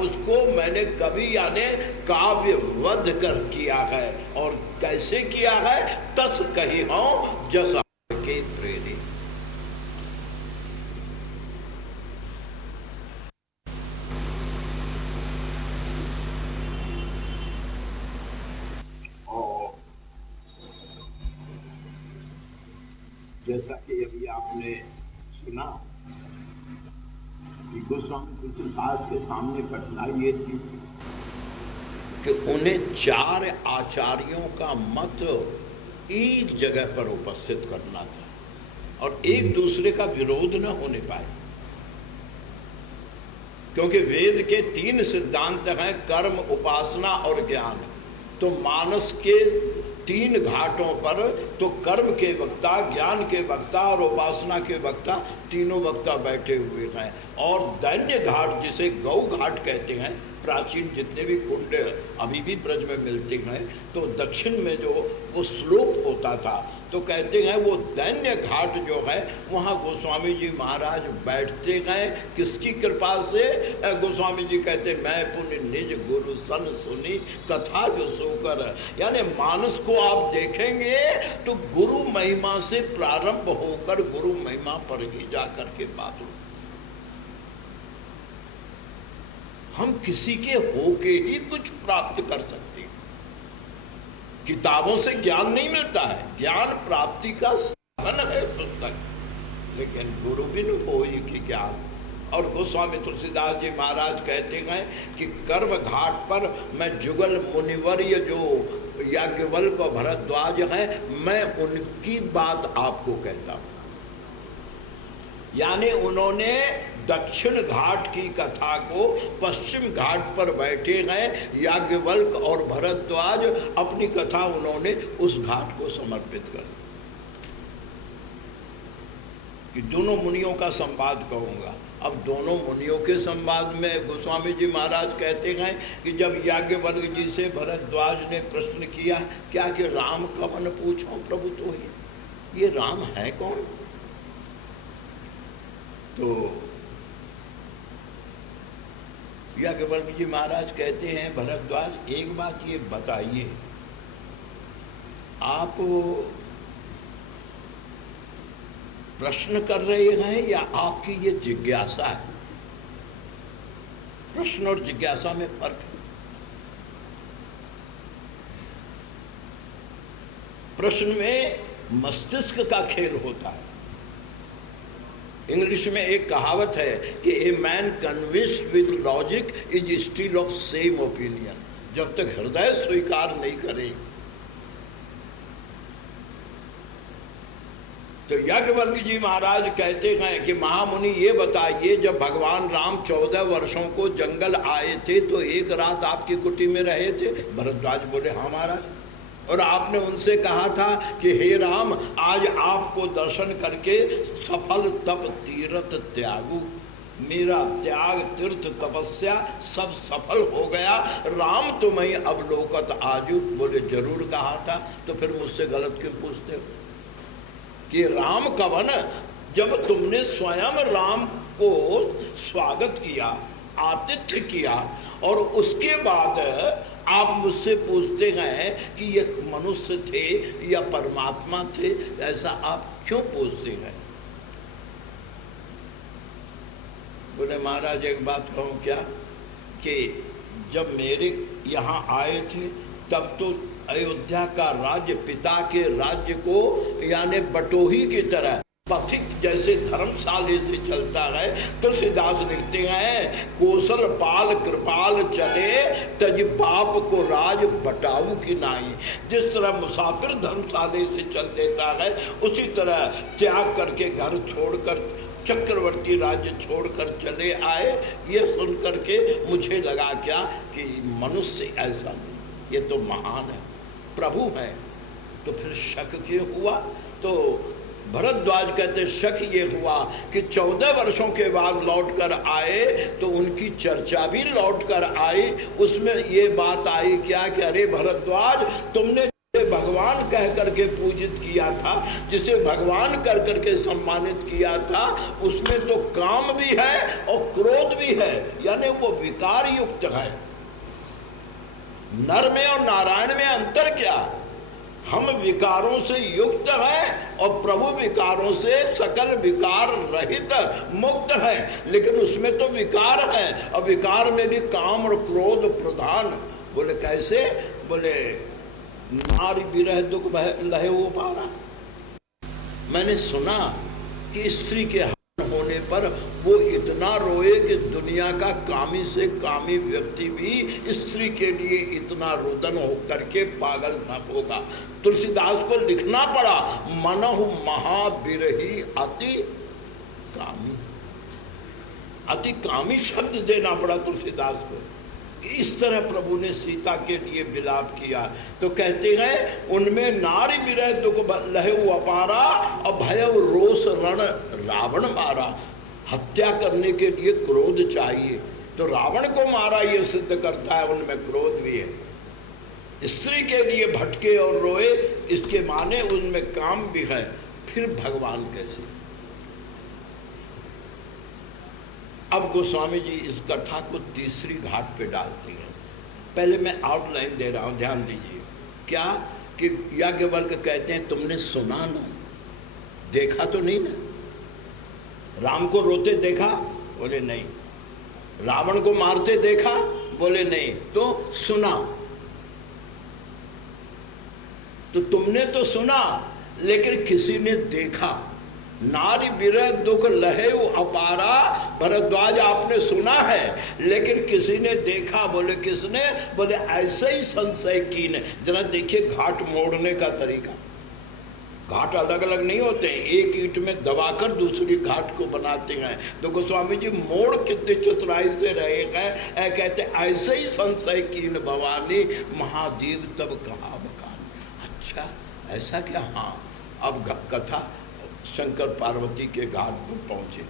उसको मैंने कभी यानी काव्यवध कर किया है। और कैसे किया है? तस कही हूं जस के प्रेरी। जैसा कि अभी आपने सुना कि गोस्वामी तुलसीदास के सामने कठिनाई ये थी कि उन्हें 4 आचार्यों का मत एक जगह पर उपस्थित करना था और एक दूसरे का विरोध न होने पाए, क्योंकि वेद के 3 सिद्धांत हैं, कर्म, उपासना और ज्ञान। तो मानस के 3 घाटों पर तो कर्म के वक्ता, ज्ञान के वक्ता और उपासना के वक्ता, तीनों वक्ता बैठे हुए हैं। और दैन्य घाट जिसे गौ घाट कहते हैं, प्राचीन जितने भी कुंड अभी भी ब्रज में मिलते हैं, तो दक्षिण में जो वो स्लोप होता था, तो कहते हैं वो दैन्य घाट जो है वहाँ गोस्वामी जी महाराज बैठते हैं। किसकी कृपा से? गोस्वामी जी कहते मैं पुण्य निज गुरु सन सुनी कथा जो सोकर। यानी मानस को आप देखेंगे तो गुरु महिमा से प्रारंभ होकर गुरु महिमा पर ही जाकर के बात हो। हम किसी के होके ही कुछ प्राप्त कर सकते हैं। किताबों से ज्ञान नहीं मिलता है, ज्ञान प्राप्ति का साधन है पुस्तक, लेकिन गुरु बिन होई की ज्ञान। और गोस्वामी तुलसीदास जी महाराज कहते हैं कि कर्म घाट पर मैं जुगल मुनिवर्य जो याज्ञवल्क्य और भरद्वाज हैं, मैं उनकी बात आपको कहता हूँ। यानी उन्होंने दक्षिण घाट की कथा को पश्चिम घाट पर बैठे हैं याज्ञवल्क्य और भरद्वाज, अपनी कथा उन्होंने उस घाट को समर्पित कर दी। कि दोनों मुनियों का संवाद कहूँगा। अब दोनों मुनियों के संवाद में गोस्वामी जी महाराज कहते हैं कि जब याज्ञवल्क्य जी से भरद्वाज ने प्रश्न किया क्या कि राम कवन पूछो प्रभु, तो ये राम है कौन? तो याज्ञवल्क्य जी महाराज कहते हैं भरद्वाज एक बात ये बताइए, आप प्रश्न कर रहे हैं या आपकी ये जिज्ञासा है? प्रश्न और जिज्ञासा में फर्क है। प्रश्न में मस्तिष्क का खेल होता है। इंग्लिश में एक कहावत है कि a man convinced with logic is still of same opinion. जब तक हृदय स्वीकार नहीं करे। तो याज्ञवल्क्य जी महाराज कहते हैं कि महामुनि ये बताइए, जब भगवान राम 14 वर्षों को जंगल आए थे तो एक रात आपकी कुटी में रहे थे? भरद्वाज बोले हाँ महाराज। और आपने उनसे कहा था कि हे राम, आज आपको दर्शन करके सफल तप तीर्थ त्यागू, मेरा त्याग तीर्थ तपस्या सब सफल हो गया। राम तुम्हें अवलोकत आजू। बोले जरूर कहा था, तो फिर मुझसे गलत क्यों पूछते हो कि राम कवन? जब तुमने स्वयं राम को स्वागत किया, आतिथ्य किया, और उसके बाद आप मुझसे पूछते हैं कि ये मनुष्य थे या परमात्मा थे, ऐसा आप क्यों पूछते हैं? बोले महाराज एक बात कहूँ क्या, कि जब मेरे यहाँ आए थे तब तो अयोध्या का राज्य पिता के राज्य को यानी बटोही की तरह पथिक जैसे धर्मशाले से चलता है। तुलसीदास लिखते हैं कौशल पाल कृपाल चले तज बाप को राज बटाऊ की नाई। जिस तरह मुसाफिर धर्मशाले से चल देता है, उसी तरह त्याग करके घर छोड़कर चक्रवर्ती राज्य छोड़कर चले आए। ये सुन करके मुझे लगा क्या कि मनुष्य ऐसा नहीं, ये तो महान है, प्रभु है। तो फिर शक क्यों हुआ? तो भरद्वाज कहते शक ये हुआ कि 14 वर्षों के बाद लौटकर आए तो उनकी चर्चा भी लौटकर आई। उसमें ये बात आई क्या कि अरे भरद्वाज, तुमने भगवान भगवान कह करके पूजित किया था, जिसे भगवान कर करके सम्मानित किया था, उसमें तो काम भी है और क्रोध भी है, यानी वो विकार युक्त है। नर में और नारायण में अंतर क्या? हम विकारों से युक्त हैं और प्रभु विकारों से सकल विकार रहित मुक्त है, लेकिन उसमें तो विकार है और विकार में भी काम और क्रोध प्रधान। बोले कैसे? बोले नारी विरह दुख लहे वो पारा। मैंने सुना कि स्त्री के हरण होने पर वो इतना रोए कि दुनिया का कामी से कामी व्यक्ति भी स्त्री के लिए इतना रुदन होकर के पागल न होगा। तुलसीदास को लिखना पड़ा मनहु महाविरही अति कामी। अति कामी शब्द देना पड़ा तुलसीदास को कि इस तरह प्रभु ने सीता के लिए विलाप किया। तो कहते हैं उनमें नारी विरह दुख लहे अपारा और भयव रोष रण रावण मारा। हत्या करने के लिए क्रोध चाहिए, तो रावण को मारा ये सिद्ध करता है उनमें क्रोध भी है। स्त्री के लिए भटके और रोए, इसके माने उनमें काम भी है। फिर भगवान कैसे? अब गोस्वामी जी इस कथा को तीसरी घाट पे डालती हैं। पहले मैं आउटलाइन दे रहा हूं, ध्यान दीजिए। क्या कि याज्ञवल्क्य कहते हैं तुमने सुना ना, देखा तो नहीं ना? राम को रोते देखा? बोले नहीं। रावण को मारते देखा? बोले नहीं। तो सुना। तो तुमने तो सुना, लेकिन किसी ने देखा। नारी विरह दुख लहे अपारा, भरद्वाज आपने सुना है, लेकिन किसी ने देखा। बोले किसने? बोले ऐसे ही संशय कीन। जरा देखिए घाट मोड़ने का तरीका। घाट अलग अलग नहीं होते हैं, एक ईंट में दबाकर दूसरी घाट को बनाते हैं। तो गोस्वामी जी मोड़ कितने चतुराई से रहे हैं। कहते ऐसे ही संशय कीन भवानी, महादेव तब कहा बकान। अच्छा ऐसा क्या? हाँ। अब कथा शंकर पार्वती के घाट पर पहुँचे,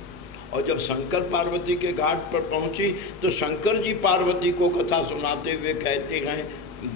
और जब शंकर पार्वती के घाट पर पहुँची तो शंकर जी पार्वती को कथा सुनाते हुए कहते हैं,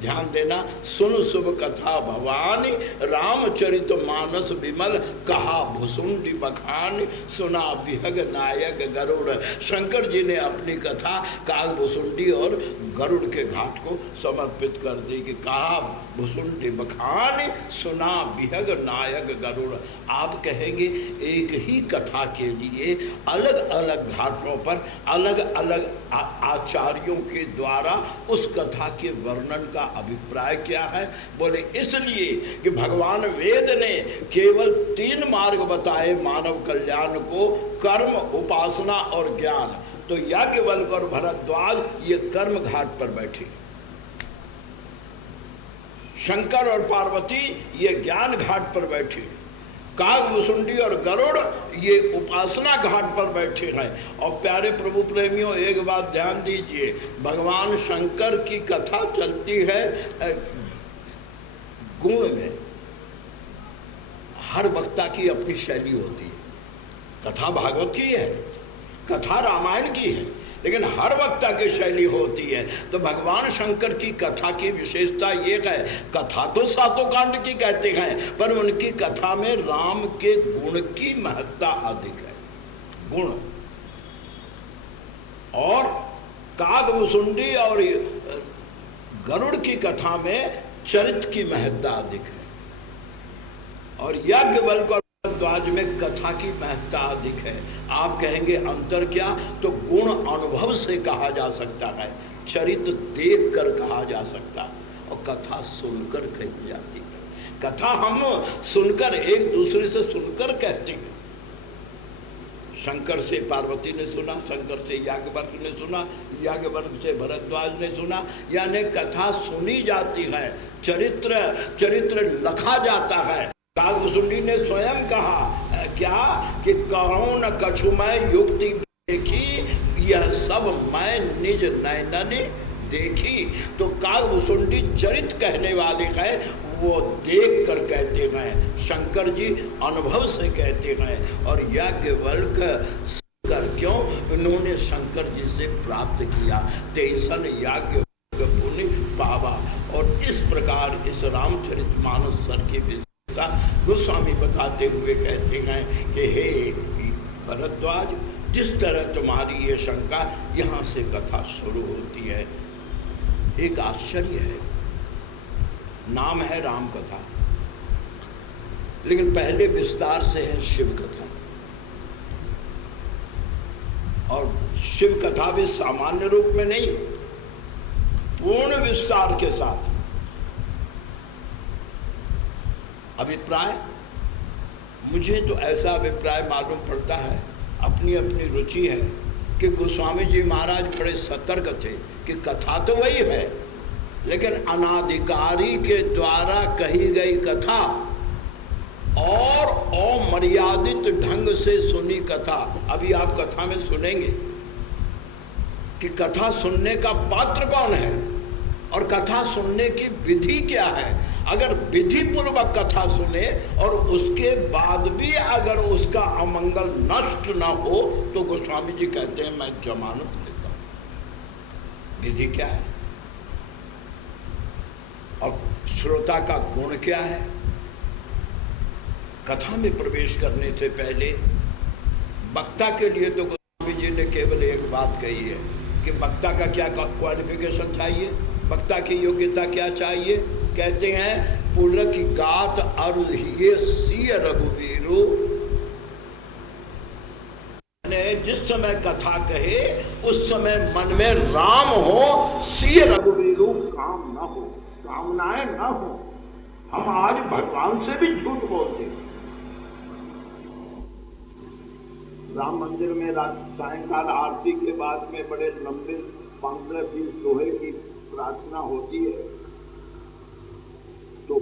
ध्यान देना, सुन शुभ कथा भवानी, रामचरित मानस विमल, कहा भुसुंडी बखान, सुना विहग नायक गरुड़। शंकर जी ने अपनी कथा काग भुसुंडी और गरुड़ के घाट को समर्पित कर दी कि कहा भुसुंडी बखान, सुना विहग नायक गरुड़। आप कहेंगे एक ही कथा के लिए अलग अलग घाटों पर अलग अलग आचार्यों के द्वारा उस कथा के वर्णन का अभिप्राय क्या है? बोले इसलिए कि भगवान वेद ने केवल 3 मार्ग बताए मानव कल्याण को, कर्म, उपासना और ज्ञान। तो याज्ञवल्क्य और भरद्वाज ये कर्म घाट पर बैठे, शंकर और पार्वती ये ज्ञान घाट पर बैठे, काग भुसुंडी और गरुड़ ये उपासना घाट पर बैठे हैं। और प्यारे प्रभु प्रेमियों एक बात ध्यान दीजिए, भगवान शंकर की कथा चलती है गुण में। हर वक्ता की अपनी शैली होती है। कथा भागवत की है, कथा रामायण की है, लेकिन हर वक्ता की शैली होती है। तो भगवान शंकर की कथा की विशेषता ये है, कथा तो सातों कांड की कहते हैं, पर उनकी कथा में राम के गुण की महत्ता अधिक है, गुण। और कागभुसुंडी और गरुड़ की कथा में चरित्र की महत्ता अधिक है, और याज्ञवल्क्य और भरद्वाज में कथा की महत्ता अधिक है। आप कहेंगे अंतर क्या? तो गुण अनुभव से कहा जा सकता है, चरित्र देख कर कहा जा सकता है, और कथा सुनकर कही जाती है। कथा हम सुनकर, एक दूसरे से सुनकर कहते हैं। शंकर से पार्वती ने सुना, शंकर से याज्ञवल्क्य ने सुना, याज्ञवल्क्य से भरद्वाज ने सुना, यानी कथा सुनी जाती है, चरित्र लखा जाता है। कागभुसुंडी ने स्वयं कहा क्या कि कहो न कछु मैं युक्ति देखी, यह सब मैं निज नयनने देखी। तो कागभुसुंडी चरित्र कहने वाले हैं, वो देख कर कहते हैं, शंकर जी अनुभव से कहते हैं, और याज्ञवल्क्य कर क्यों? उन्होंने शंकर जी से प्राप्त किया। तेसन याज्ञवल्क्य पुण्य पावा। और इस प्रकार इस रामचरितमानस सर की विशेषता गोस्वामी बताते हुए कहते हैं कि हे भरद्वाज, जिस तरह तुम्हारी ये शंका, यहाँ से कथा शुरू होती है। एक आश्चर्य है, नाम है राम कथा, लेकिन पहले विस्तार से है शिव कथा। और शिव कथा भी सामान्य रूप में नहीं, पूर्ण विस्तार के साथ। अभिप्राय, मुझे तो ऐसा अभिप्राय मालूम पड़ता है, अपनी अपनी रुचि है, कि गोस्वामी जी महाराज बड़े सतर्क थे कि कथा तो वही है, लेकिन अनाधिकारी के द्वारा कही गई कथा और अमर्यादित ढंग से सुनी कथा। अभी आप कथा में सुनेंगे कि कथा सुनने का पात्र कौन है और कथा सुनने की विधि क्या है। अगर विधि पूर्वक कथा सुने और उसके बाद भी अगर उसका अमंगल नष्ट ना हो तो गोस्वामी जी कहते हैं मैं जमानत लेता हूं। विधि क्या है और श्रोता का गुण क्या है। कथा में प्रवेश करने से पहले वक्ता के लिए तो गोस्वामी जी ने केवल एक बात कही है कि वक्ता का क्या क्वालिफिकेशन चाहिए, वक्ता की योग्यता क्या चाहिए। कहते हैं पुलक गात अरु ये सिय रघुवीरु, ने जिस समय कथा कहे उस समय मन में राम हो, सिय रघुवीरु काम ना हो, कामनाएं ना हो। हम आज भगवान से भी झूठ बोलते हैं। राम मंदिर में सायंकाल आरती के बाद में बड़े लंबे 15-20 दोहे की प्रार्थना होती है, तो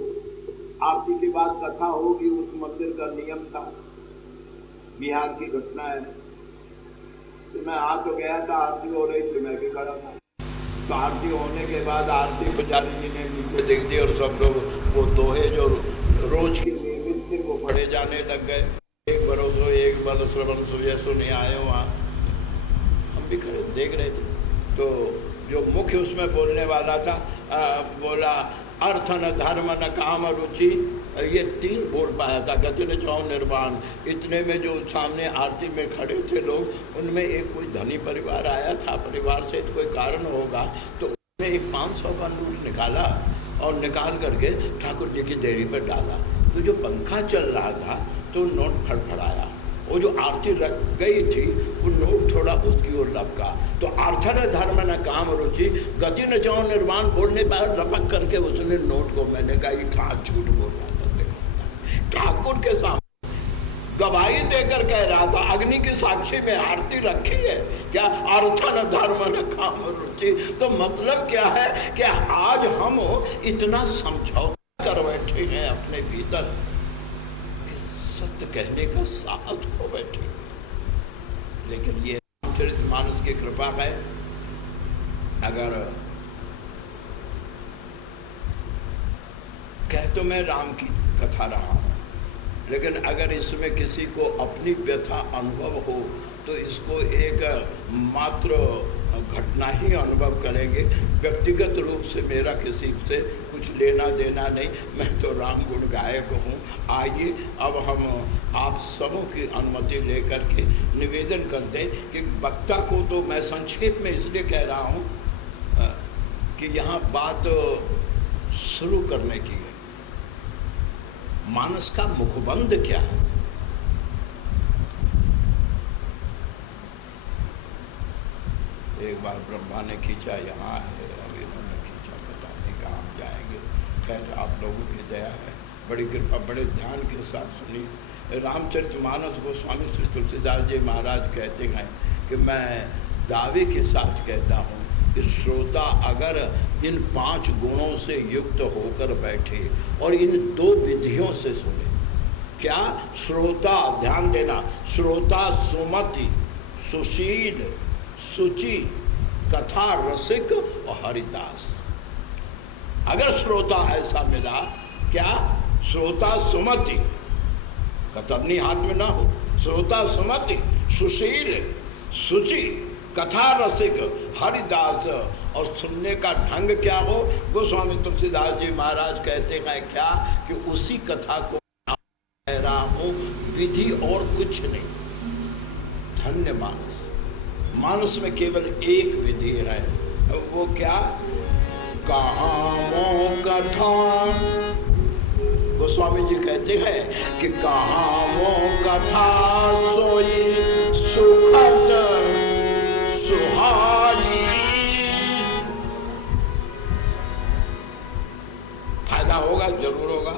आरती के बाद कथा होगी। उस मंदिर का नियम था, बिहार की घटना है। तो मैं आ तो गया था, आरती हो रही थी, मैं भी खड़ा था। तो आरती होने के बाद आरती पुजारी जी ने नीचे देख दी और सब लोग वो दोहे जो रोज के नियमित थे वो पढ़े जाने लग गए। एक भरोसो एक बल श्रवण सुयसु नहीं आए, वहाँ हम भी खड़े देख रहे थे। तो जो मुख्य उसमें बोलने वाला था बोला अर्थ न धर्म न काम रुचि, ये 3 बोल पाया था, गति न चौ निर्वाण। इतने में जो सामने आरती में खड़े थे लोग, उनमें एक कोई धनी परिवार आया था, परिवार से कोई कारण होगा, तो उसने एक 500 का नोट निकाला और निकाल करके ठाकुर जी की देहरी पर डाला। तो जो पंखा चल रहा था तो नोट फड़फड़ाया, वो जो आरती रख गई थी वो नोट थोड़ा उसकी ओर लपका। तो अर्थ न धर्म न काम रुचि, गति न चौ निर्वाण बोलने पर लपक करके उसने नोट को, मैंने कहा ये कहाँ झूठ बोल रहा था। देखो ठाकुर के सामने गवाही देकर कह रहा था, अग्नि की साक्षी में आरती रखी है क्या, अर्थ न धर्म न काम रुचि। तो मतलब क्या है कि आज हम इतना समझौता कर बैठे हैं अपने भीतर, सत्य कहने का साहस हो बैठे। लेकिन ये रामचरितमानस की कृपा है। अगर कह तो मैं राम की कथा रहा हूं, लेकिन अगर इसमें किसी को अपनी व्यथा अनुभव हो तो इसको एक मात्र घटना ही अनुभव करेंगे। व्यक्तिगत रूप से मेरा किसी से कुछ लेना देना नहीं, मैं तो राम गुण गायक हूँ। आइए अब हम आप सबों की अनुमति लेकर के निवेदन कर दें कि वक्ता को तो मैं संक्षेप में इसलिए कह रहा हूँ कि यहाँ बात शुरू करने की है। मानस का मुखबंध क्या है। एक बार ब्रह्मा ने खींचा, यहाँ है, अब इन्होंने खींचा, पता नहीं कहाँ हम जाएंगे। खैर आप लोगों की दया है, बड़ी कृपा, बड़े ध्यान के साथ सुनी। रामचरितमानस गोस्वामी श्री तुलसीदास जी महाराज कहते हैं कि मैं दावे के साथ कहता हूँ कि श्रोता अगर इन 5 गुणों से युक्त होकर बैठे और इन 2 विधियों से सुने। क्या? श्रोता, ध्यान देना, श्रोता सुमति, सुशील, सुचि, कथा रसिक और हरिदास। अगर श्रोता ऐसा मिला, क्या? श्रोता सुमति, कतरनी हाथ में ना हो, श्रोता सुमति, सुशील, सुचि, कथा रसिक हरिदास। और सुनने का ढंग क्या हो, गोस्वामी तुलसीदास जी महाराज कहते हैं क्या कि उसी कथा को कह रहा हूं, विधि और कुछ नहीं। धन्य मानस, मानस में केवल एक विधि है, वो क्या, कहामो कथा। गोस्वामी जी कहते हैं कि कहामो कथा सोई सुखद सुहाई। फायदा होगा, जरूर होगा।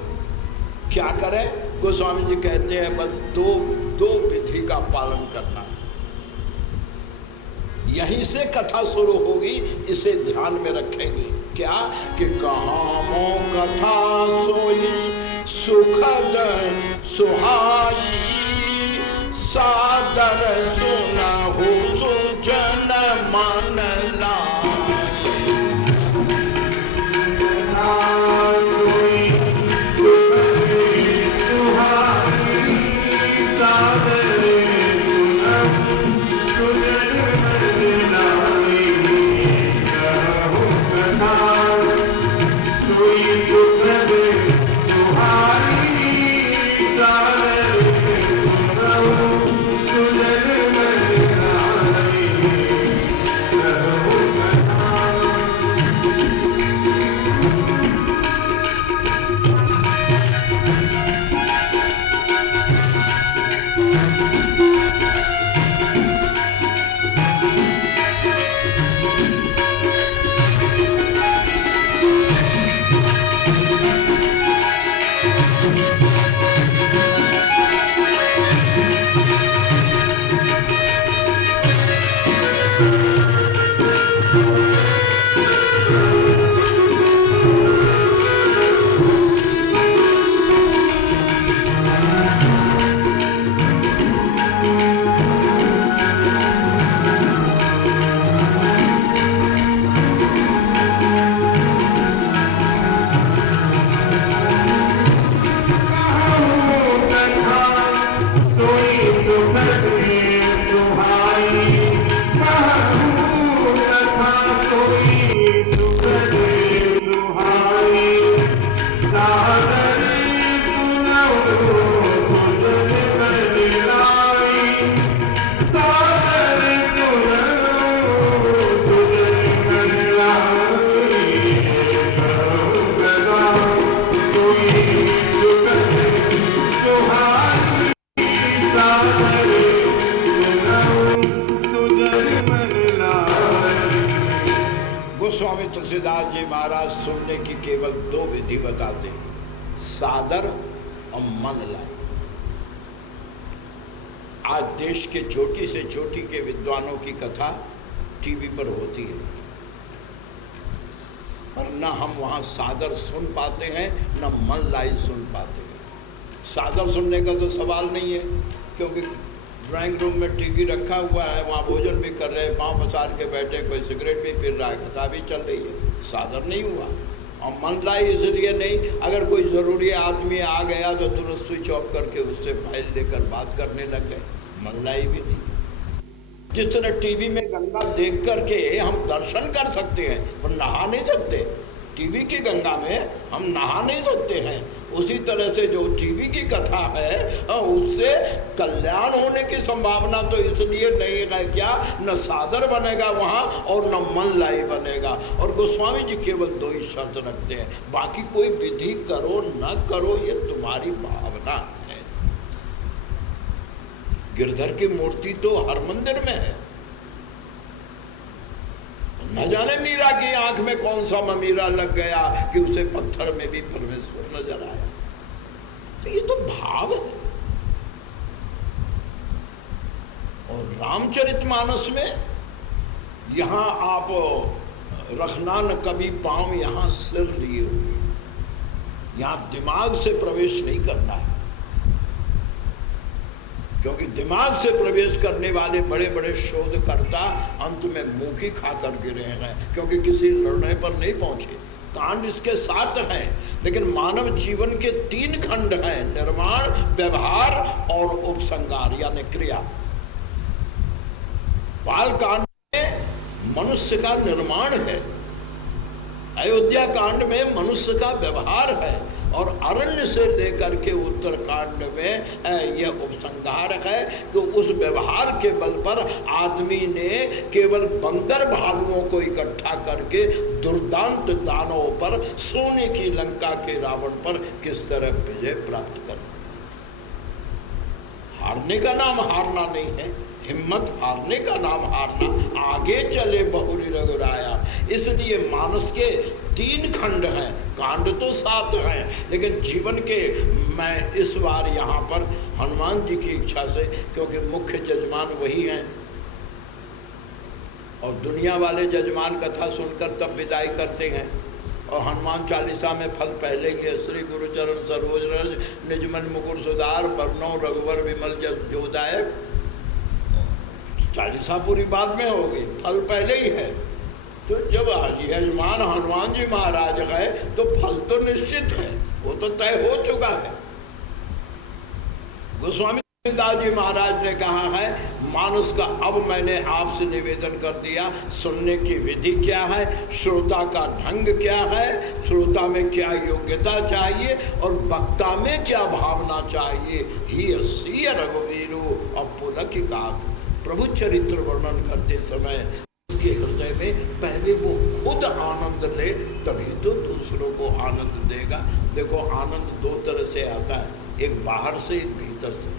क्या करें, गोस्वामी जी कहते हैं बस दो विधि का पालन करना। यहीं से कथा शुरू होगी, इसे ध्यान में रखेंगे। क्या कि कहामो कथा सोई सुखद सुहाई, सादर सुनहु सुजन मन लागे। गोस्वामी तुलसीदास जी महाराज सुनने की केवल दो विधि बताते हैं, सादर और मन लाई। आज देश के छोटी से छोटी के विद्वानों की कथा टीवी पर होती है, पर न हम वहाँ सादर सुन पाते हैं न मन लाई सुन पाते हैं। सादर सुनने का तो सवाल नहीं है, क्योंकि ड्राइंग रूम में टीवी रखा हुआ है, वहाँ भोजन भी कर रहे हैं, पाँव पसार के बैठे, कोई सिगरेट भी पी रहा है, कथा भी चल रही है, सादर नहीं हुआ। और मन लाई इसलिए नहीं, अगर कोई ज़रूरी आदमी आ गया तो तुरंत स्विच ऑफ करके उससे फाइल लेकर बात करने लग गए, मन लाई भी नहीं। जिस तरह टीवी में गंगा देख करके हम दर्शन कर सकते हैं पर नहा नहीं सकते, टीवी की गंगा में हम नहा नहीं सकते हैं, उसी तरह से जो टीवी की कथा है उससे कल्याण होने की संभावना तो इसलिए नहीं है क्या, न सादर बनेगा वहाँ और न मन लाई बनेगा। और गोस्वामी जी केवल दो ही शर्त रखते हैं, बाकी कोई विधि करो न करो ये तुम्हारी भावना है। गिरधर की मूर्ति तो हर मंदिर में है, न जाने मीरा की आंख में कौन सा ममीरा लग गया कि उसे पत्थर में भी परमेश्वर नजर आया। तो ये तो भाव है। और रामचरितमानस में यहां आप रखना न कभी पांव, यहां सिर लिए हुए, यहां दिमाग से प्रवेश नहीं करना है, क्योंकि दिमाग से प्रवेश करने वाले बड़े बड़े शोधकर्ता अंत में मुंह ही खाकर गिरे हैं, क्योंकि किसी निर्णय पर नहीं पहुंचे। कांड इसके 7 हैं, लेकिन मानव जीवन के 3 खंड हैं, निर्माण, व्यवहार और उपसंहार यानी क्रिया। बाल कांड मनुष्य का निर्माण है। अयोध्या कांड में मनुष्य का व्यवहार है और अरण्य से लेकर के उत्तरकांड में यह उपसंहारक है कि उस व्यवहार के बल पर आदमी ने केवल बंदर भालुओं को इकट्ठा करके दुर्दांत दानवों पर, सोने की लंका के रावण पर किस तरह विजय प्राप्त कर। हारने का नाम हारना नहीं है, हिम्मत हारने का नाम हारना। आगे चले बहुरी रघुराया। इसलिए मानस के 3 खंड हैं, कांड तो 7 हैं, लेकिन जीवन के मैं इस बार यहाँ पर हनुमान जी की इच्छा से, क्योंकि मुख्य जजमान वही हैं और दुनिया वाले जजमान कथा सुनकर तब विदाई करते हैं और हनुमान चालीसा में फल पहले ही है। श्री गुरुचरण सरोज रज निजमन मुकुर सुधार बरनौ रघुवर विमल जस जोदायक। चालीसा पूरी बाद में होगी, फल पहले ही है। तो जब यजमान हनुमान जी महाराज है तो फल तो निश्चित है, वो तो तय हो चुका है। गोस्वामी तुलसीदास जी महाराज ने कहा है, मानस का अब मैंने आपसे निवेदन कर दिया, सुनने की विधि क्या है, श्रोता का ढंग क्या है, श्रोता में क्या योग्यता चाहिए और वक्ता में क्या भावना चाहिए। ही सिय रघुवीरू और पुलक गात। प्रभु चरित्र वर्णन करते समय उसके हृदय में पहले वो खुद आनंद ले, तभी तो दूसरों को आनंद देगा। देखो, आनंद 2 तरह से आता है, एक बाहर से, एक भीतर से।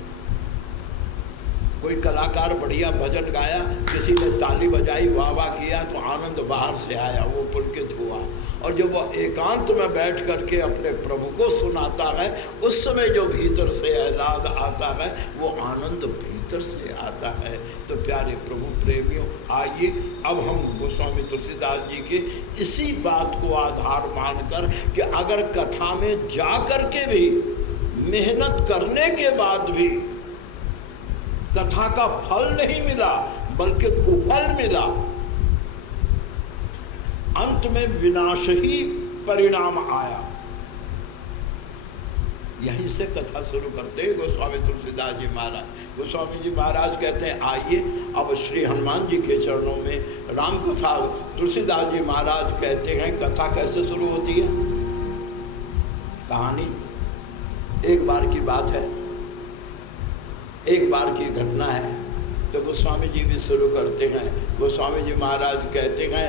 कोई कलाकार बढ़िया भजन गाया, किसी ने ताली बजाई, वाह वाह किया, तो आनंद बाहर से आया, वो पुलकित हुआ। और जब वो एकांत में बैठ करके अपने प्रभु को सुनाता है, उस समय जो भीतर से आह्लाद आता है, वो आनंद भीतर से आता है। तो प्यारे प्रभु प्रेमियों, आइए अब हम गोस्वामी तुलसीदास जी के इसी बात को आधार मानकर कि अगर कथा में जा करके भी, मेहनत करने के बाद भी कथा का फल नहीं मिला बल्कि कुफल मिला, अंत में विनाश ही परिणाम आया, यहीं से कथा शुरू करते हैं गोस्वामी तुलसीदास जी महाराज। गोस्वामी जी महाराज कहते हैं, आइए अब श्री हनुमान जी के चरणों में राम कथा। तुलसीदास जी महाराज कहते हैं, कथा कैसे शुरू होती है। कहानी एक बार की बात है, एक बार की घटना है। तो गोस्वामी जी भी शुरू करते हैं। गोस्वामी जी महाराज कहते हैं,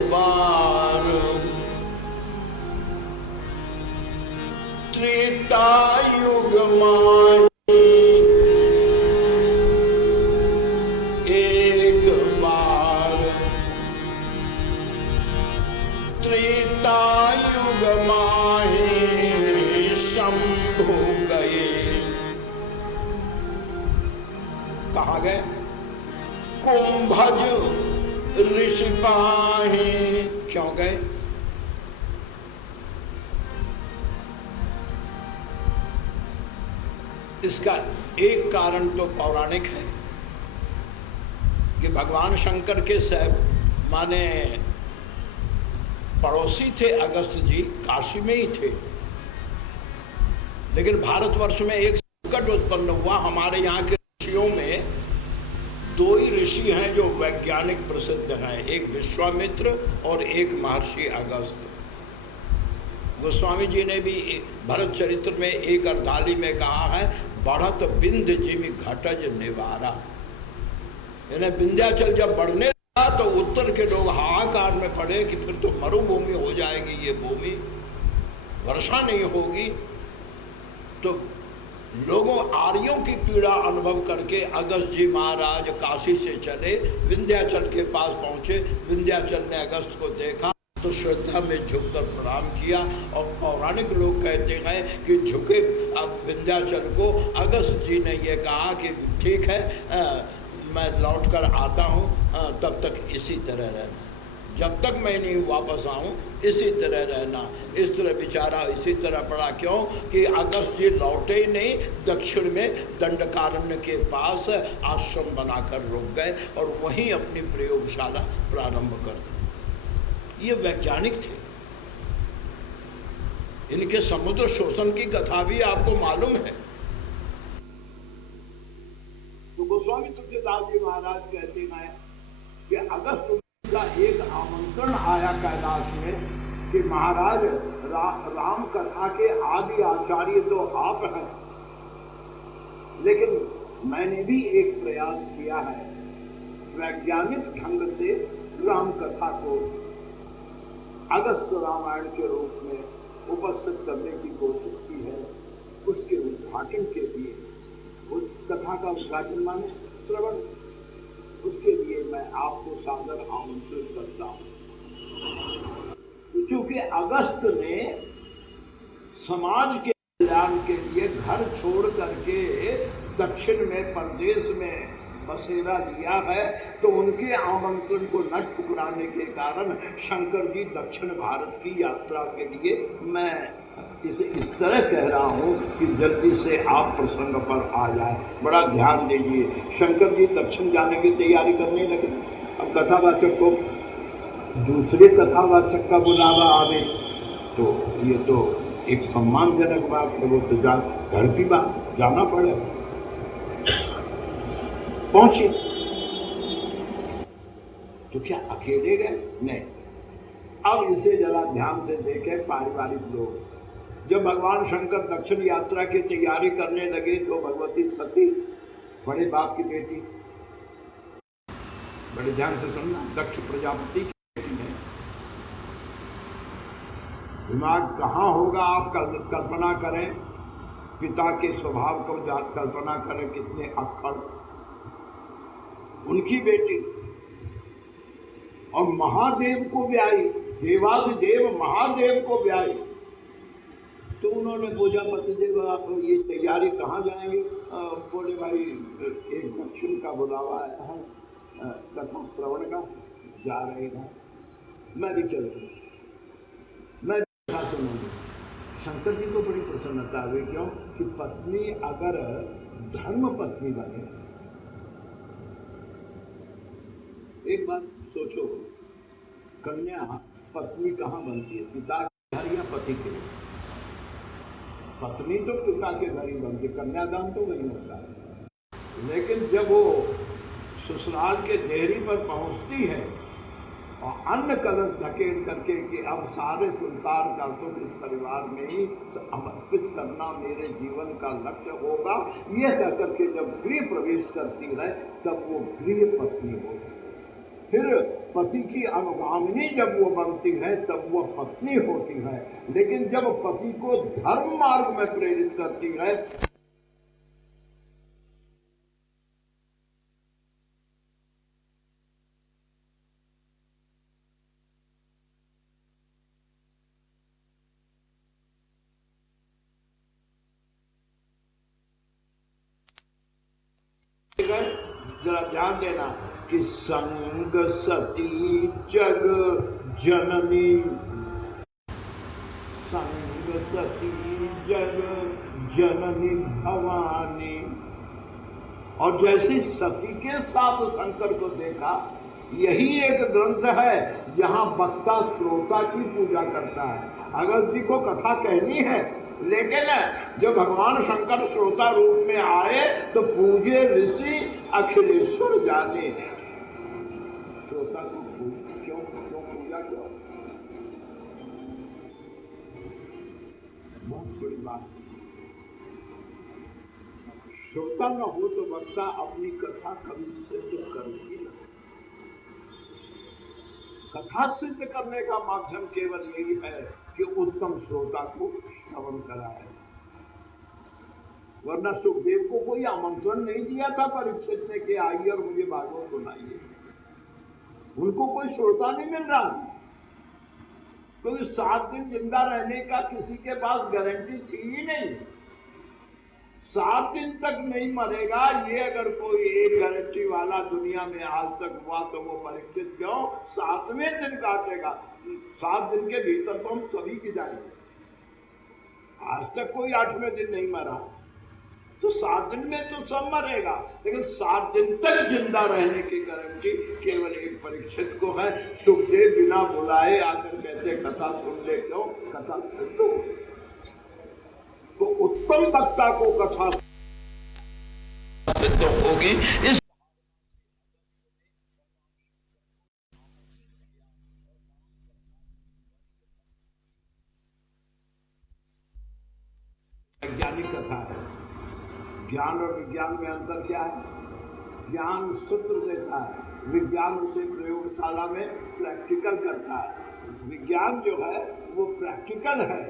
बार त्रेता युग माही एक बार, त्रेता युग माही शंभु गए। कहाँ गए? कुंभज ऋषि पाही। क्यों गए? इसका एक कारण तो पौराणिक है कि भगवान शंकर के माने पड़ोसी थे अगस्त जी, काशी में ही थे। लेकिन भारतवर्ष में एक संकट उत्पन्न हुआ। हमारे यहाँ के ऋषियों में 2 ही ऋषि हैं जो वैज्ञानिक प्रसिद्ध हैं, एक विश्वामित्र और एक महर्षि अगस्त। गोस्वामी जी ने भी भरत चरित्र में एक अर्धाली में कहा है, बढ़त बिंद जिमि घटज निवारा। यानी विंध्याचल जब बढ़ने लगा तो उत्तर के लोग हाहाकार में पड़े कि फिर तो मरुभूमि हो जाएगी ये भूमि, वर्षा नहीं होगी। तो लोगों आर्यों की पीड़ा अनुभव करके अगस्त जी महाराज काशी से चले, विंध्याचल के पास पहुँचे। विंध्याचल ने अगस्त को देखा तो श्रद्धा में झुककर प्रणाम किया और पौराणिक लोग कहते हैं कि झुके अब विंध्याचल को। अगस्त जी ने ये कहा कि ठीक है, मैं लौट कर आता हूँ, तब तक इसी तरह रहना, जब तक मैं नहीं वापस आऊँ इसी तरह रहना। इस तरह बेचारा इसी तरह पड़ा। क्यों कि अगस्त जी लौटे ही नहीं, दक्षिण में दंडकारण्य के पास आश्रम बनाकर रुक गए और वहीं अपनी प्रयोगशाला प्रारंभ कर दी। ये वैज्ञानिक थे, इनके समुद्र शोषण की कथा भी आपको मालूम है। तो गोस्वामी तुलसीदास जी महाराज कहते हैं, अगस्त का एक आमंत्रण आया कैलाश में कि महाराज राम कथा के आदि आचार्य तो आप हैं, लेकिन मैंने भी एक प्रयास किया है, वैज्ञानिक ढंग से राम कथा को अगस्त रामायण के रूप में उपस्थित करने की कोशिश की है। उसके उद्घाटन के लिए, उस कथा का उद्घाटन माने श्रवण, उसके लिए मैं आपको सादर आमंत्रित करता हूं। क्योंकि अगस्त ने समाज के कल्याण के लिए घर छोड़ करके दक्षिण में परदेश में बसेरा लिया है, तो उनके आमंत्रण को न ठुकराने के कारण शंकर जी दक्षिण भारत की यात्रा के लिए, मैं इसे इस तरह कह रहा हूं कि जल्दी से आप प्रसंग पर आ जाए। बड़ा ध्यान दीजिए, शंकर जी दक्षिण जाने की तैयारी करने लगे। अब कथावाचक को दूसरे कथावाचक का बुलावा आवे तो ये तो एक सम्मानजनक बात है, वो तो घर की बात, जाना पड़े। पहुंचे तो क्या अकेले गए? नहीं। अब इसे जरा ध्यान से देखें पारिवारिक लोग। जब भगवान शंकर दक्षिण यात्रा की तैयारी करने लगे तो भगवती सती, बड़े बाप की बेटी, बड़े ध्यान से सुनना, दक्ष प्रजापति की बेटी है। दिमाग कहाँ होगा आप कल्पना करें, पिता के स्वभाव को कल्पना करें, कितने अक्खड़। उनकी बेटी और महादेव को ब्याई, देवादिदेव महादेव को ब्याई। तो उन्होंने पूछा, पतिदेव आप ये तैयारी कहाँ जाएंगे? बोले भाई एक दक्षिण का बुलावा आया है, कथा श्रवण का, जा रहे हैं, मैं भी चल रही, मैं कथा सुनूंगी। शंकर जी को बड़ी प्रसन्नता हुई, क्यों कि पत्नी अगर धर्म पत्नी बने। एक बात सोचो, कन्या पत्नी कहाँ बनती है? पिता के घर या पति के? पत्नी तो पिता के घर ही बनती, कन्यादान तो वही होता है। लेकिन जब वो ससुराल के देहरी पर पहुंचती है और अन्न कलश धकेल करके कि अब सारे संसार का सुख इस परिवार में ही समर्पित करना मेरे जीवन का लक्ष्य होगा, यह कहकर के जब गृह प्रवेश करती है तब वो गृह पत्नी होती है। फिर पति की अनुगामिनी जब वो बनती है तब वो पत्नी होती है। लेकिन जब पति को धर्म मार्ग में प्रेरित करती है, जरा ध्यान देना कि संग सती जग जननी, संग सती जग जननी भवानी। और जैसे सती के साथ शंकर को देखा, यही एक ग्रंथ है जहां वक्ता श्रोता की पूजा करता है। अगस्त जी को कथा कहनी है, लेकिन जब भगवान शंकर श्रोता रूप में आए तो पूजे ऋषि अखिलेश्वर जाने। श्रोता को क्यों पूजा क्यों? बहुत बड़ी बात। श्रोता न हो तो वक्ता अपनी कथा कभी सिद्ध कर ही नहीं। कथा सिद्ध करने का माध्यम केवल यही है कि उत्तम श्रोता को श्रवण कराए। वरना सुखदेव को कोई आमंत्रण नहीं दिया था परीक्षित ने कि आइए और मुझे भागवत सुनाइए। उनको कोई श्रोता नहीं मिल रहा, क्योंकि 7 दिन जिंदा रहने का किसी के पास गारंटी थी ही नहीं। 7 दिन तक नहीं मरेगा, ये अगर कोई एक गारंटी वाला दुनिया में आज तक हुआ तो वो परीक्षित क्यों 7वें दिन काटेगा। 7 दिन के भीतर तो हम सभी की जाएंगे। आज तक कोई 8वें दिन नहीं मरा, तो 7 दिन में तो सब मरेगा, लेकिन 7 दिन तक जिंदा रहने की गारंटी केवल एक परीक्षित को है। सुखदेव बिना बुलाए आकर कहते कथा सुन ले, क्यों? कथा सिद्ध हो। तो उत्तम वक्ता को कथा सिद्ध होगी। इस वैज्ञानिक कथा है। ज्ञान और विज्ञान में अंतर क्या है? ज्ञान सूत्र देता है, विज्ञान उसे प्रयोगशाला में प्रैक्टिकल करता है। विज्ञान जो है वो प्रैक्टिकल है।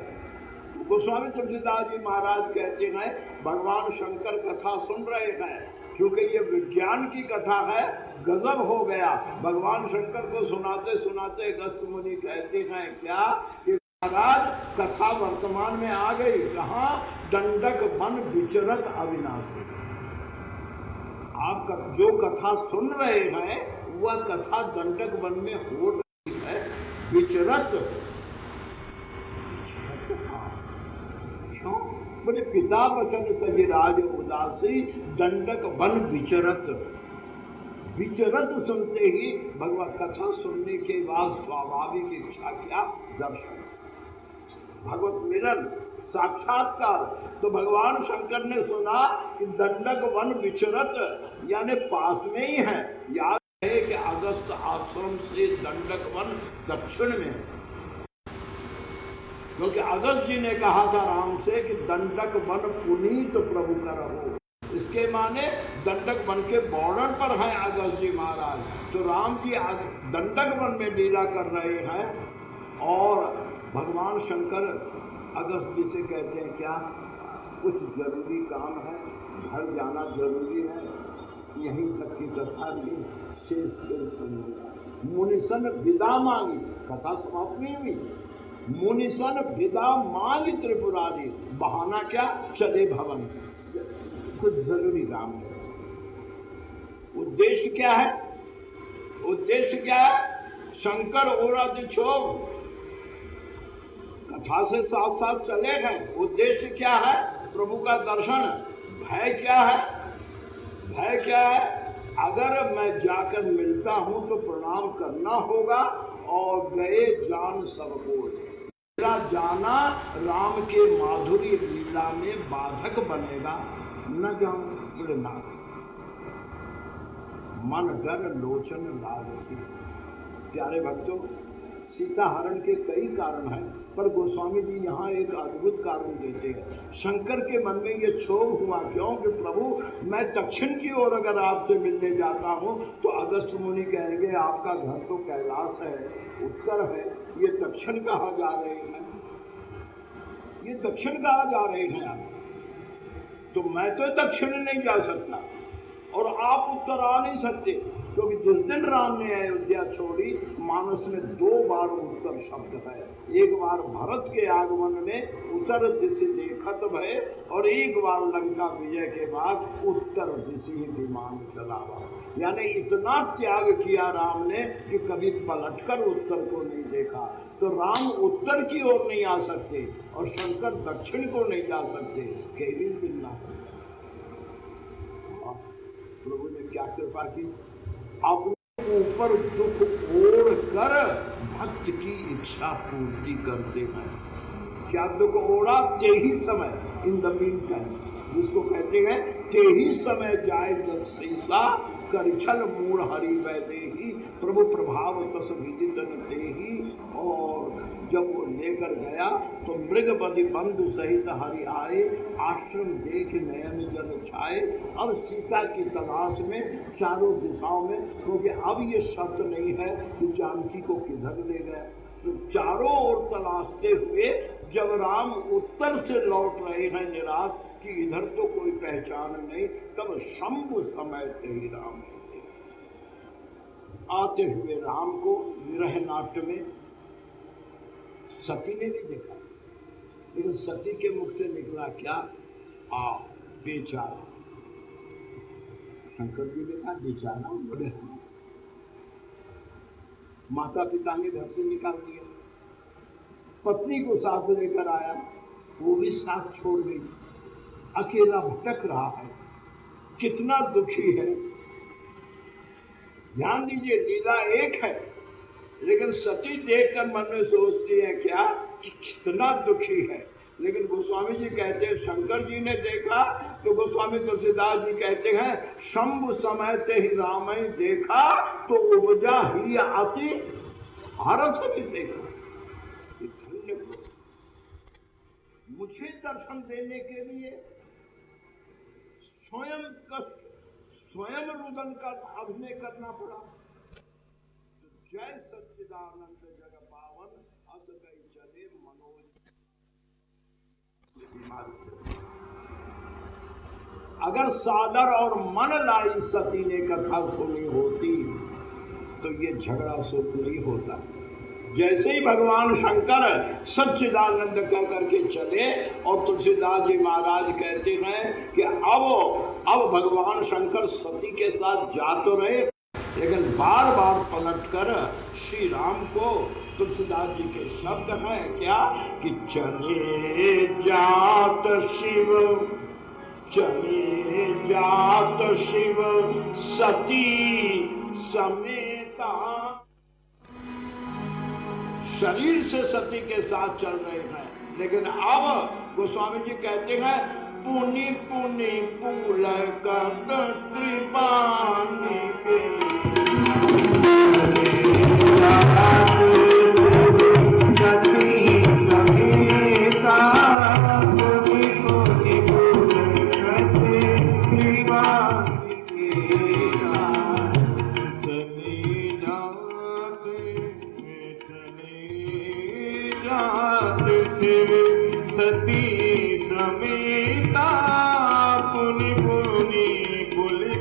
गोस्वामी तुलसीदास जी महाराज कहते हैं भगवान शंकर कथा सुन रहे हैं, क्योंकि ये विज्ञान की कथा है, गजब हो गया। भगवान शंकर को सुनाते सुनाते अगस्त्य मुनि कहते हैं क्या कि महाराज कथा वर्तमान में आ गई। कहाँ? दंडक वन विचरत अविनाशी। आप जो कथा सुन रहे हैं वह कथा दंडक वन में हो रही है। विचरत क्यों? बोले पिता वचन तजि राज उदासी दंडक वन विचरत। विचरत सुनते ही भगवत कथा सुनने के बाद स्वाभाविक इच्छा क्या? दर्शन, भगवत मिलन, साक्षात्कार। तो भगवान शंकर ने सुना कि दंडक वन विचरत यानी पास में ही है। याद है कि अगस्त आश्रम से दंडक वन दक्षिण में, क्योंकि अगस्त जी ने कहा था राम से कि दंडक वन पुनीत प्रभु का रहो। इसके माने दंडक वन के बॉर्डर पर हैं अगस्त जी महाराज। तो राम जी दंडक वन में लीला कर रहे हैं और भगवान शंकर अगस्त जी से कहते हैं क्या कुछ जरूरी काम है, घर जाना जरूरी है, यहीं तक की कथा नहीं, शेष फिर सुनिएगा। मुनिसन विदा मांगी, कथा समाप्त नहीं हुई। मुनिसन विदा मांगी त्रिपुरारी, बहाना क्या? चले भवन, कुछ जरूरी काम है। उद्देश्य क्या है? उद्देश्य क्या है? शंकर ओरा दिछोभ, कथा से साथ साथ चले गए। उद्देश्य क्या है? प्रभु का दर्शन। भय क्या है? भय क्या है? अगर मैं जाकर मिलता हूं तो प्रणाम करना होगा और गए जान सबको। मेरा जाना राम के माधुरी लीला में बाधक बनेगा, न जाऊं। बोले ना, मन डर लोचन लालची। प्यारे भक्तों, सीता हरण के कई कारण हैं, पर गोस्वामी जी यहाँ एक अद्भुत कारण देते हैं। शंकर के मन में ये क्षोभ हुआ क्यों कि प्रभु मैं दक्षिण की ओर अगर आपसे मिलने जाता हूँ तो अगस्त मुनि कहेंगे आपका घर तो कैलाश है, उत्तर है, ये दक्षिण कहाँ जा रहे हैं? ये दक्षिण कहाँ जा रहे हैं आप? तो मैं तो दक्षिण नहीं जा सकता और आप उत्तर आ नहीं सकते, क्योंकि जिस दिन राम ने अयोध्या छोड़ी मानस में 2 बार उत्तर शब्द है। एक बार भरत के आगमन में उत्तर दिशि देखत भय, और एक बार लंका विजय के बाद उत्तर दिशि विमान चलावा। यानी इतना त्याग किया राम ने कि कभी पलटकर उत्तर को नहीं देखा। तो राम उत्तर की ओर नहीं आ सकते और शंकर दक्षिण को नहीं जा सकते, केवल मिलना। प्रभु ने क्या कृपा की? अपने ऊपर दुख ओढ़ कर भक्त की इच्छा पूर्ति करते हैं। क्या दुख ओढ़ा? ते ही समय, इन द मीन टाइम, जिसको कहते हैं ते ही समय जाए जब शीशा करछल मूढ़ हरि वैदेही, प्रभु प्रभाव तस विदित न ही। और जब वो लेकर गया तो मृग बदि बंधु सहित हरि आए, आश्रम देख नयन जल छाए। अब सीता की तलाश में चारों दिशाओं में, क्योंकि अब ये शब्द नहीं है कि जानकी को किधर ले गए, तो चारों ओर तलाशते हुए जब राम उत्तर से लौट रहे हैं निराश कि इधर तो कोई पहचान नहीं, तब शंभु समय से ही राम आते हुए राम को विरह नाट्य में सती ने भी देखा, लेकिन सती के मुख से निकला क्या? आ बेचारा। शंकर जी ने कहा बेचारा? बोले हाँ। माता पिता ने घर से निकाल दिया, पत्नी को साथ लेकर आया, वो भी साथ छोड़ गई, अकेला भटक रहा है, कितना दुखी है। ध्यान दीजिए, लीला एक है, लेकिन सती देखकर मन में सोचती है क्या कि कितना दुखी है। लेकिन गोस्वामी जी कहते हैं शंकर जी ने देखा, तो गोस्वामी तुलसीदास जी कहते हैं शंभु समय ते ही रामय देखा तो उपजा ही अति हरस भी देखा। मुझे दर्शन देने के लिए स्वयं कष्ट, स्वयं रुदन का अभिनय करना पड़ा। तो जय सच्चिदानंद जग पावन अस गई चले मनोज। अगर सादर और मन लाई सती ने कथा सुनी होती तो ये झगड़ा शुरू नहीं होता। जैसे ही भगवान शंकर सच्चिदानंद कह करके चले और तुलसीदास जी महाराज कहते हैं कि अब भगवान शंकर सती के साथ जा तो रहे, लेकिन बार बार पलटकर श्री राम को तुलसीदास जी के शब्द हैं क्या कि चले जात शिव, चले जात शिव सती समेता। शरीर से सती के साथ चल रहे हैं, लेकिन अब गोस्वामी जी कहते हैं पुनि पुनि पूल कत कृपानी के सती समेता पुनि पुनि पुलि।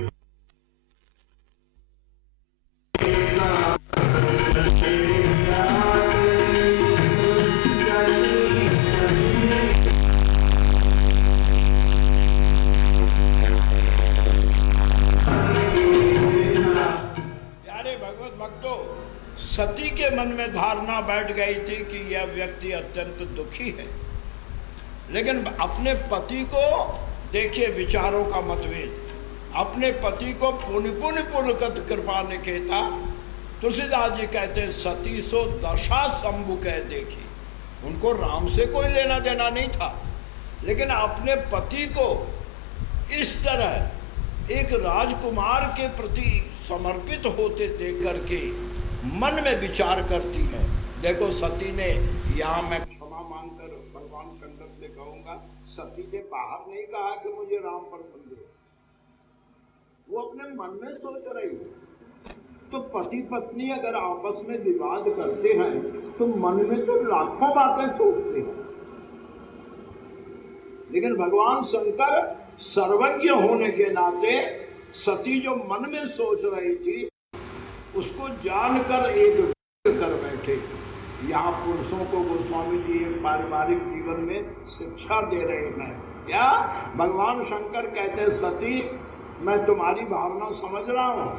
प्यारे भगवत भक्तों, सती के मन में धारणा बैठ गई थी कि यह व्यक्ति अत्यंत दुखी है, लेकिन अपने पति को देखिए विचारों का मतभेद। अपने पति को पुनि पुनि पुलकत कृपा निकेता। तुलसीदास जी कहते सती सो दशा शंभु कह देखी। उनको राम से कोई लेना देना नहीं था, लेकिन अपने पति को इस तरह एक राजकुमार के प्रति समर्पित होते देख करके मन में विचार करती है। देखो सती ने, यहाँ मैं क्षमा मांगकर भगवान शंकर से कहूंगा, सती ने बाहर नहीं कहा कि मुझे राम पर संदेह, वो अपने मन में सोच रही है। तो पति पत्नी अगर आपस में विवाद करते हैं तो मन में तो लाखों बातें सोचते हैं, लेकिन भगवान शंकर सर्वज्ञ होने के नाते सती जो मन में सोच रही थी उसको जानकर एक कर बैठे। यहाँ पुरुषों को गोस्वामी जी पारिवारिक जीवन में शिक्षा दे रहे हैं। क्या भगवान शंकर कहते सती मैं तुम्हारी भावना समझ रहा हूं,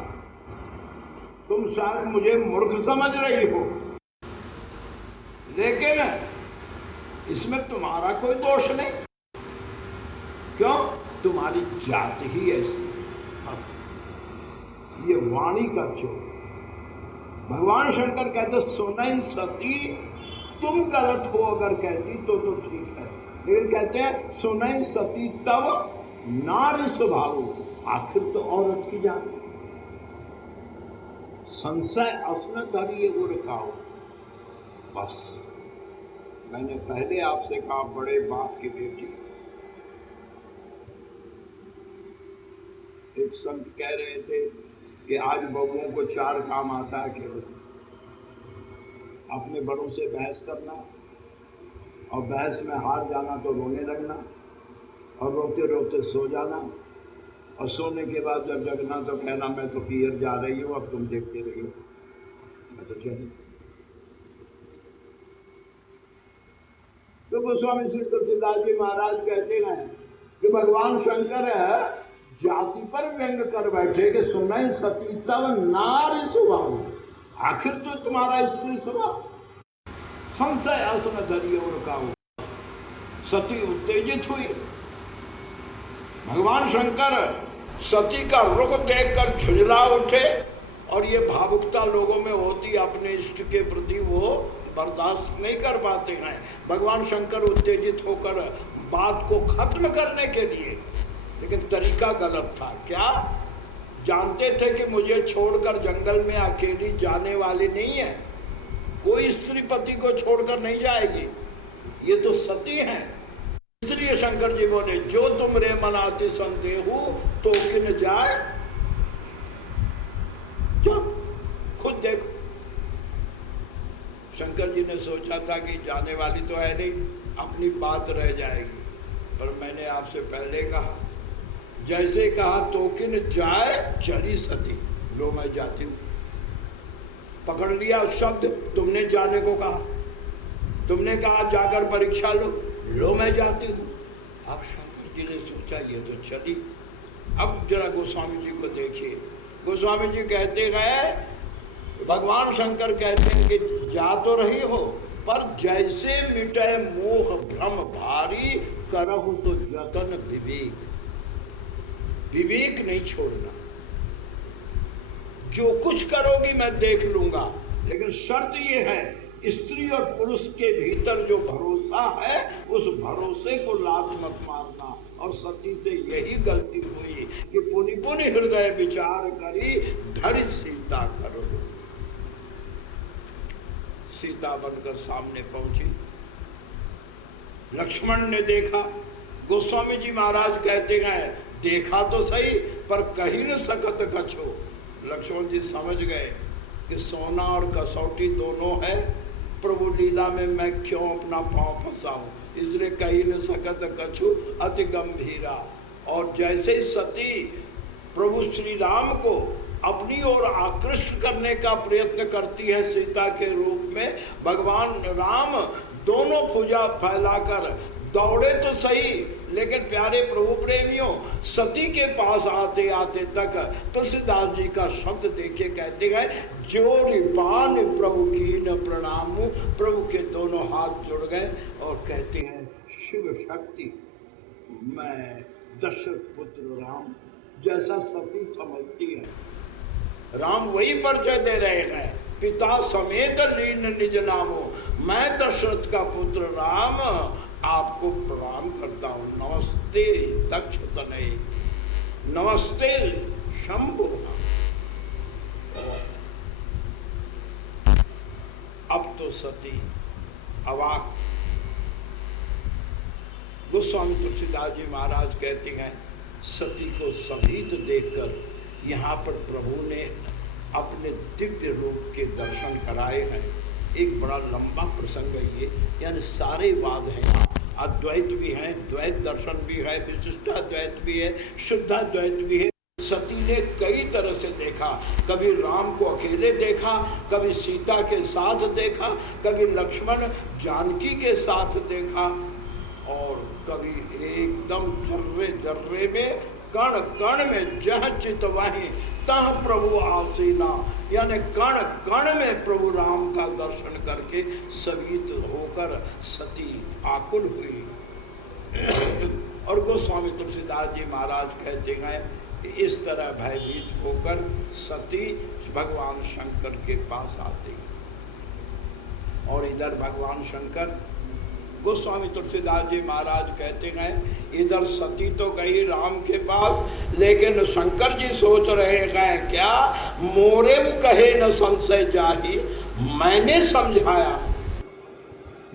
तुम शायद मुझे मूर्ख समझ रही हो, लेकिन इसमें तुम्हारा कोई दोष नहीं। क्यों? तुम्हारी जाति ही ऐसी। बस ये वाणी का चोर। भगवान शंकर कहते सुनई सती तुम गलत हो अगर कहती तो ठीक है, लेकिन कहते हैं सुनई सती तब नारी स्वभाव, आखिर तो औरत की जाति। संशय असन धरिए उड़काओ। बस मैंने पहले आपसे कहा बड़े बाप की बेटी। एक संत कह रहे थे कि आज बबुओं को 4 काम आता है केवल, अपने बड़ों से बहस करना, और बहस में हार जाना तो रोने लगना, और रोते रोते सो जाना, और सोने के बाद जब जगना तो कहना मैं तो पियर जा रही हूँ, अब तुम देखते रहिए, मैं तो चली। तो गोस्वामी श्री तुलसीदास जी महाराज कहते हैं कि भगवान शंकर जाति पर व्यंग कर बैठे कि सुनई सती तब नारी स्वभाव, आखिर तो तुम्हारा स्त्री स्वभाव। संशय असम धरिए उड़काओ। सती उत्तेजित हुई। भगवान शंकर सती का रुख देखकर झुंझला उठे, और ये भावुकता लोगों में होती अपने इष्ट के प्रति वो बर्दाश्त नहीं कर पाते हैं। भगवान शंकर उत्तेजित होकर बात को खत्म करने के लिए, लेकिन तरीका गलत था। क्या जानते थे कि मुझे छोड़कर जंगल में अकेली जाने वाली नहीं है, कोई स्त्री पति को छोड़कर नहीं जाएगी, ये तो सती हैं। इसलिए शंकर जी बोले जो तुम रे मनाते संदेहु तो किन जाए, जो खुद देखो। शंकर जी ने सोचा था कि जाने वाली तो है नहीं, अपनी बात रह जाएगी, पर मैंने आपसे पहले कहा, जैसे कहा तो किन जाए चली सती, लो मैं जाती हूं। पकड़ लिया शब्द, तुमने जाने को कहा, तुमने कहा जाकर परीक्षा लो, लो मैं जाती हूं। अब शंकर जी ने सोचा ये तो चली। अब जरा गोस्वामी जी को देखिए, गोस्वामी जी कहते गए, भगवान शंकर कहते हैं कि जा तो रही हो, पर जैसे मिटे मोह भ्रम भारी, करहु सो जतन विवेक, विवेक नहीं छोड़ना। जो कुछ करोगी मैं देख लूंगा, लेकिन शर्त ये है, स्त्री और पुरुष के भीतर जो भरोसा है, उस भरोसे को लात मत मारना। और सती से यही गलती हुई कि पुनि पुनि हृदय विचार करी, धरि सीता करो। सीता बनकर सामने पहुंची, लक्ष्मण ने देखा। गोस्वामी जी महाराज कहते हैं, देखा तो सही पर कहीं न सकत कछो। लक्ष्मण जी समझ गए कि सोना और कसौटी दोनों है, प्रभु लीला में मैं क्यों अपना पांव फंसाऊं, इसलिए कहीं न सकत कछु अति गंभीरा। और जैसे सती प्रभु श्री राम को अपनी ओर आकृष्ट करने का प्रयत्न करती है सीता के रूप में, भगवान राम दोनों भुजा फैलाकर दौड़े तो सही, लेकिन प्यारे प्रभु प्रेमियों, सती के पास आते आते तक तुलसीदास जी का शब्द देखिए, कहते हैं जो रिपान प्रभु की न प्रणाम। प्रभु के दोनों हाथ जुड़ गए और कहते हैं, शिव शक्ति मैं दशरथ पुत्र राम, जैसा सती समझती है। राम वही परिचय दे रहे हैं, पिता समेत लीन निज नामो, मैं दशरथ का पुत्र राम आपको प्रणाम करता हूं। नमस्ते दक्ष तनय, नमस्ते शंभु। अब तो सती अवाक। गोस्वामी तुलसीदास जी महाराज कहते हैं, सती को सभीत देखकर यहाँ पर प्रभु ने अपने दिव्य रूप के दर्शन कराए हैं। एक बड़ा लंबा प्रसंग है ये, यानी सारे वाद हैं यहाँ, अद्वैत भी है, द्वैत दर्शन भी है, विशिष्टाद्वैत भी है, शुद्धाद्वैत भी है। सती ने कई तरह से देखा, कभी राम को अकेले देखा, कभी सीता के साथ देखा, कभी लक्ष्मण जानकी के साथ देखा, और कभी एकदम जर्रे जर्रे में, कण कण में जह चित वही तह प्रभु आसीना, यानी कण कण में प्रभु राम का दर्शन करके सवित होकर सती आकुल हुई। और गोस्वामी तुलसीदास जी महाराज कहते हैं कि इस तरह भयभीत होकर सती भगवान शंकर के पास आती, और इधर भगवान शंकर, गोस्वामी तुलसीदास जी महाराज कहते हैं, इधर सती तो गई राम के पास, लेकिन शंकर जी सोच रहे हैं क्या, मोरे कहे न संशय जाही, मैंने समझाया,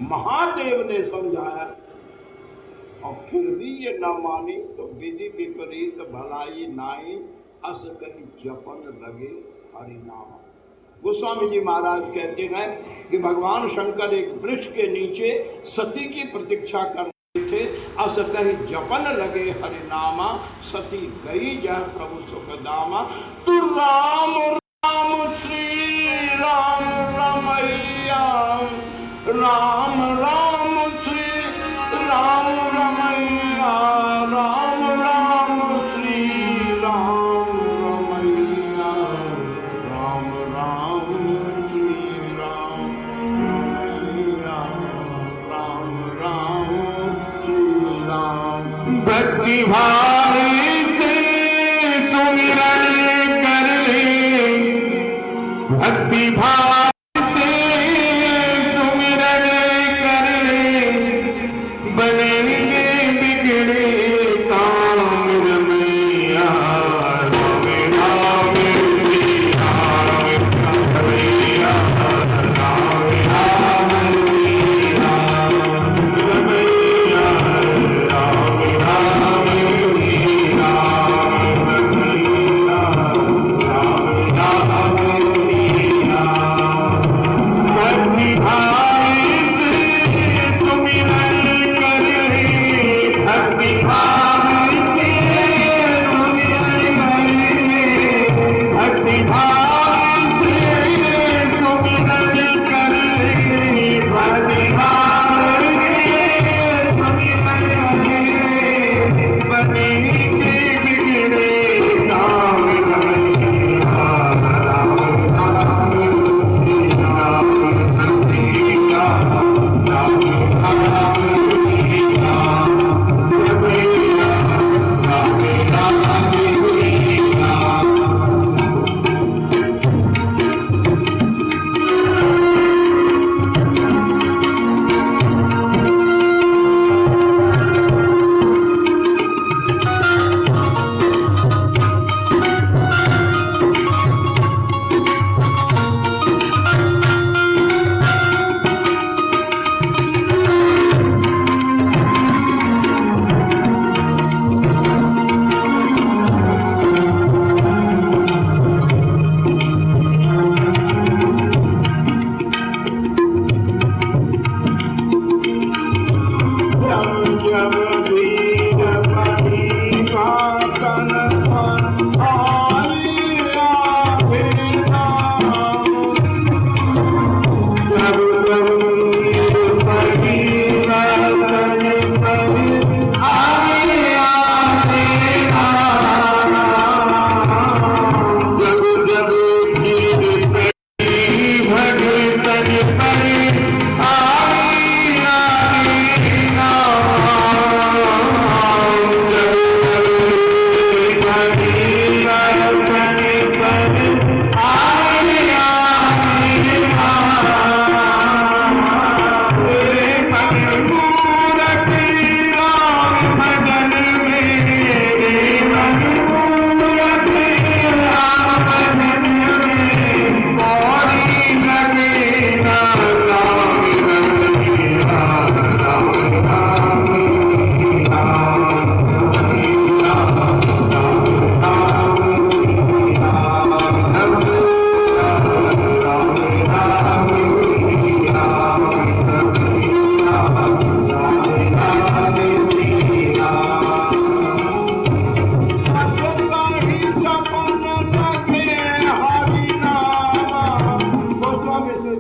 महादेव ने समझाया, और फिर भी ये न मानी, तो विधि विपरीत भलाई नाई, अस कहीं जपन लगे हरिनाम। गोस्वामी जी महाराज कहते हैं कि भगवान शंकर एक वृक्ष के नीचे सती की प्रतीक्षा कर रहे थे, अस कहीं जपन लगे हरिनामा, सती गई जह प्रभु सुखदामा। तू राम राम श्री राम रमैया, राम राम श्री राम रमैया, राम राम श्री राम रमैया, राम राम श्री राम रमैया, राम राम श्री राम। भक्ति भारी से सुमिरन कर ले, भक्ति भारी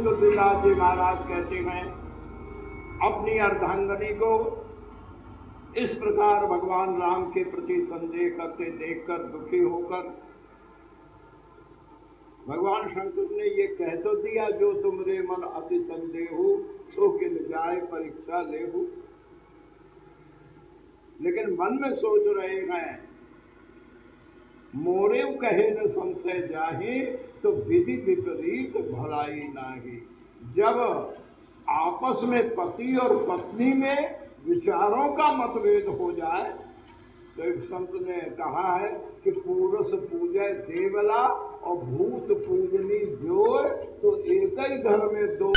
तुलसीदास जी महाराज कहते हैं अपनी अर्धांगनी को इस प्रकार भगवान राम के प्रति संदेह करते देखकर दुखी होकर भगवान शंकर ने ये कह तो दिया, जो तुमरे मन अति संदेह हो तो किन जाए परीक्षा ले हो, लेकिन मन में सोच रहे हैं मोरे कहे न संशय जाहि तो विधि विपरीत भलाई नाही। जब आपस में पति और पत्नी में विचारों का मतभेद हो जाए तो एक संत ने कहा है कि पुरुष पूजय देवला और भूत पूजनी जोय, तो एक ही घर में दो